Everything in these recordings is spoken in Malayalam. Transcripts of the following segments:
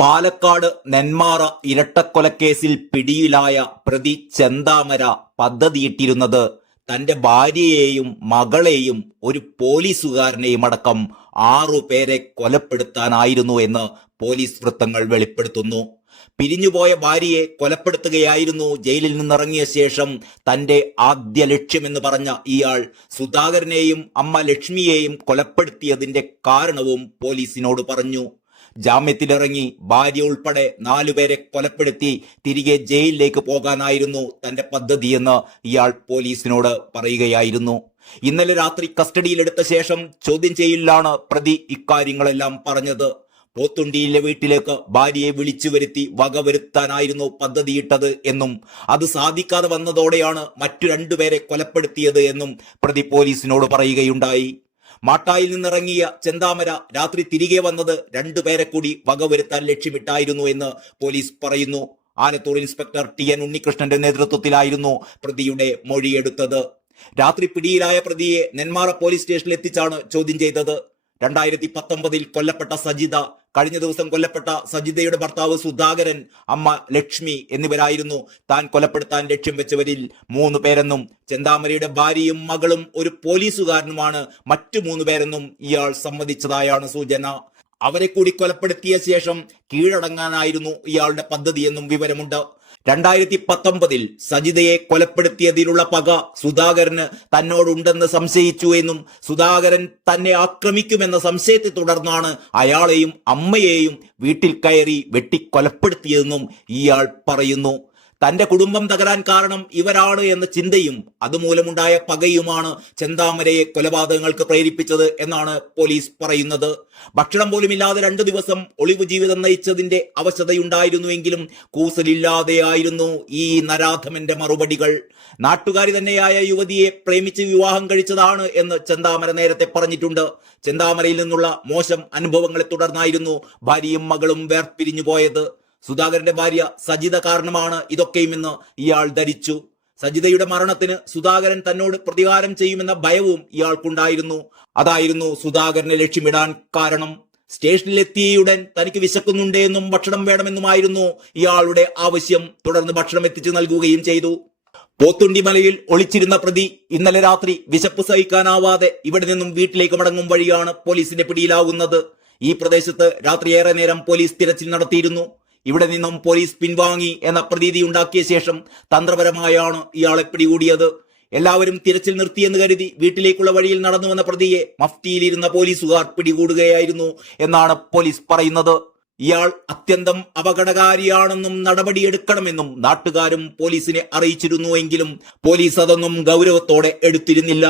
പാലക്കാട് നെന്മാറ ഇരട്ടക്കൊലക്കേസിൽ പിടിയിലായ പ്രതി ചെന്താമര പദ്ധതിയിട്ടിരുന്നത് തന്റെ ഭാര്യയെയും മകളെയും ഒരു പോലീസുകാരനെയും അടക്കം 6 പേരെ കൊലപ്പെടുത്താനായിരുന്നു എന്ന് പോലീസ് വൃത്തങ്ങൾ വെളിപ്പെടുത്തുന്നു. പിരിഞ്ഞുപോയ ഭാര്യയെ കൊലപ്പെടുത്തുകയായിരുന്നു ജയിലിൽ നിന്നിറങ്ങിയ ശേഷം തന്റെ ആദ്യ ലക്ഷ്യമെന്ന് പറഞ്ഞ ഇയാൾ സുധാകരനെയും അമ്മ ലക്ഷ്മിയെയും കൊലപ്പെടുത്തിയതിന്റെ കാരണവും പോലീസിനോട് പറഞ്ഞു. ജാമ്യത്തിലിറങ്ങി ഭാര്യ ഉൾപ്പെടെ 4 പേരെ കൊലപ്പെടുത്തി തിരികെ ജയിലിലേക്ക് പോകാനായിരുന്നു തന്റെ പദ്ധതിയെന്ന് ഇയാൾ പോലീസിനോട് പറയുകയായിരുന്നു. ഇന്നലെ രാത്രി കസ്റ്റഡിയിലെടുത്ത ശേഷം ചോദ്യം ചെയ്യലിലാണ് പ്രതി ഇക്കാര്യങ്ങളെല്ലാം പറഞ്ഞത്. പോത്തുണ്ടിയിലെ വീട്ടിലേക്ക് ഭാര്യയെ വിളിച്ചു വരുത്തി വകവരുത്താനായിരുന്നു പദ്ധതിയിട്ടത് എന്നും അത് സാധിക്കാതെ വന്നതോടെയാണ് മറ്റു 2 പേരെ കൊലപ്പെടുത്തിയത് എന്നും പ്രതി പോലീസിനോട് പറയുകയുണ്ടായി. മാട്ടായിൽ നിന്നിറങ്ങിയ ചെന്താമര രാത്രി തിരികെ വന്നത് 2 പേരെ കൂടി വകവരുത്താൻ ലക്ഷ്യമിട്ടായിരുന്നു എന്ന് പോലീസ് പറയുന്നു. ആലത്തൂർ ഇൻസ്പെക്ടർ TN ഉണ്ണികൃഷ്ണന്റെ നേതൃത്വത്തിലായിരുന്നു പ്രതിയുടെ മൊഴിയെടുത്തത്. രാത്രി പിടിയിലായ പ്രതിയെ നെന്മാറ പോലീസ് സ്റ്റേഷനിൽ എത്തിച്ചാണ് ചോദ്യം ചെയ്തത്. 2019 കൊല്ലപ്പെട്ട സജിത, കഴിഞ്ഞ ദിവസം കൊല്ലപ്പെട്ട സജിതയുടെ ഭർത്താവ് സുധാകരൻ, അമ്മ ലക്ഷ്മി എന്നിവരായിരുന്നു താൻ കൊലപ്പെടുത്താൻ ലക്ഷ്യം വെച്ചവരിൽ 3 പേരെന്നും ചെന്താമരയുടെ ഭാര്യയും മകളും ഒരു പോലീസുകാരനുമാണ് മറ്റു 3 പേരെന്നും ഇയാൾ സമ്മതിച്ചതായാണ് സൂചന. അവരെ കൂടി കൊലപ്പെടുത്തിയ ശേഷം കീഴടങ്ങാനായിരുന്നു ഇയാളുടെ പദ്ധതിയെന്നും വിവരമുണ്ട്. 2019 സജിതയെ കൊലപ്പെടുത്തിയതിലുള്ള പക സുധാകരന് തന്നോടുണ്ടെന്ന് സംശയിച്ചു എന്നും സുധാകരൻ തന്നെ ആക്രമിക്കുമെന്ന സംശയത്തെ തുടർന്നാണ് അയാളെയും അമ്മയെയും വീട്ടിൽ കയറി വെട്ടിക്കൊലപ്പെടുത്തിയതെന്നും ഇയാൾ പറയുന്നു. തന്റെ കുടുംബം തകരാൻ കാരണം ഇവരാണ് എന്ന ചിന്തയും അതുമൂലമുണ്ടായ പകയുമാണ് ചെന്താമരയെ കൊലപാതകങ്ങൾക്ക് പ്രേരിപ്പിച്ചത് എന്നാണ് പോലീസ് പറയുന്നത്. ഭക്ഷണം പോലുമില്ലാതെ 2 ദിവസം ഒളിവു ജീവിതം നയിച്ചതിന്റെ അവശതയുണ്ടായിരുന്നുവെങ്കിലും കൂസലില്ലാതെയായിരുന്നു ഈ നരാധമന്റെ മറുപടികൾ. നാട്ടുകാരി തന്നെയായ യുവതിയെ പ്രേമിച്ച് വിവാഹം കഴിച്ചതാണ് എന്ന് ചെന്താമര നേരത്തെ പറഞ്ഞിട്ടുണ്ട്. ചെന്താമരയിൽ നിന്നുള്ള മോശം അനുഭവങ്ങളെ തുടർന്നായിരുന്നു ഭാര്യയും മകളും വേർപിരിഞ്ഞു പോയത്. സുധാകരന്റെ ഭാര്യ സജിത കാരണമാണ് ഇതൊക്കെയുമെന്ന് ഇയാൾ ധരിച്ചു. സജിതയുടെ മരണത്തിന് സുധാകരൻ തന്നോട് പ്രതികാരം ചെയ്യുമെന്ന ഭയവും ഇയാൾക്കുണ്ടായിരുന്നു. അതായിരുന്നു സുധാകരനെ ലക്ഷ്യമിടാൻ കാരണം. സ്റ്റേഷനിലെത്തിയുടൻ തനിക്ക് വിശക്കുന്നുണ്ടെന്നും ഭക്ഷണം വേണമെന്നുമായിരുന്നു ഇയാളുടെ ആവശ്യം. തുടർന്ന് ഭക്ഷണം എത്തിച്ചു നൽകുകയും ചെയ്തു. പോത്തുണ്ടി മലയിൽ ഒളിച്ചിരുന്ന പ്രതി ഇന്നലെ രാത്രി വിശപ്പ് സഹിക്കാനാവാതെ ഇവിടെ നിന്നും വീട്ടിലേക്ക് മടങ്ങും വഴിയാണ് പോലീസിന്റെ പിടിയിലാകുന്നത്. ഈ പ്രദേശത്ത് രാത്രി ഏറെ നേരം പോലീസ് തിരച്ചിൽ നടത്തിയിരുന്നു. ഇവിടെ നിന്നും പോലീസ് പിൻവാങ്ങി എന്ന പ്രതീതി ഉണ്ടാക്കിയ ശേഷം തന്ത്രപരമായാണ് ഇയാളെ പിടികൂടിയത്. എല്ലാവരും തിരച്ചിൽ നിർത്തിയെന്ന് കരുതി വീട്ടിലേക്കുള്ള വഴിയിൽ നടന്നു വന്ന പ്രതിയെ മഫ്തിയിലിരുന്ന പോലീസുകാർ പിടികൂടുകയായിരുന്നു എന്നാണ് പോലീസ് പറയുന്നത്. ഇയാൾ അത്യന്തം അപകടകാരിയാണെന്നും നടപടിയെടുക്കണമെന്നും നാട്ടുകാരും പോലീസിനെ അറിയിച്ചിരുന്നുവെങ്കിലും പോലീസ് അതൊന്നും ഗൗരവത്തോടെ എടുത്തിരുന്നില്ല.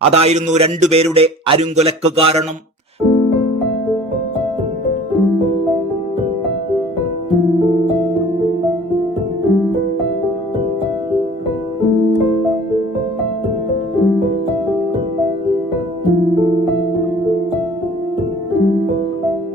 അതായിരുന്നു 2 പേരുടെ അരുങ്കൊലക്ക് കാരണം.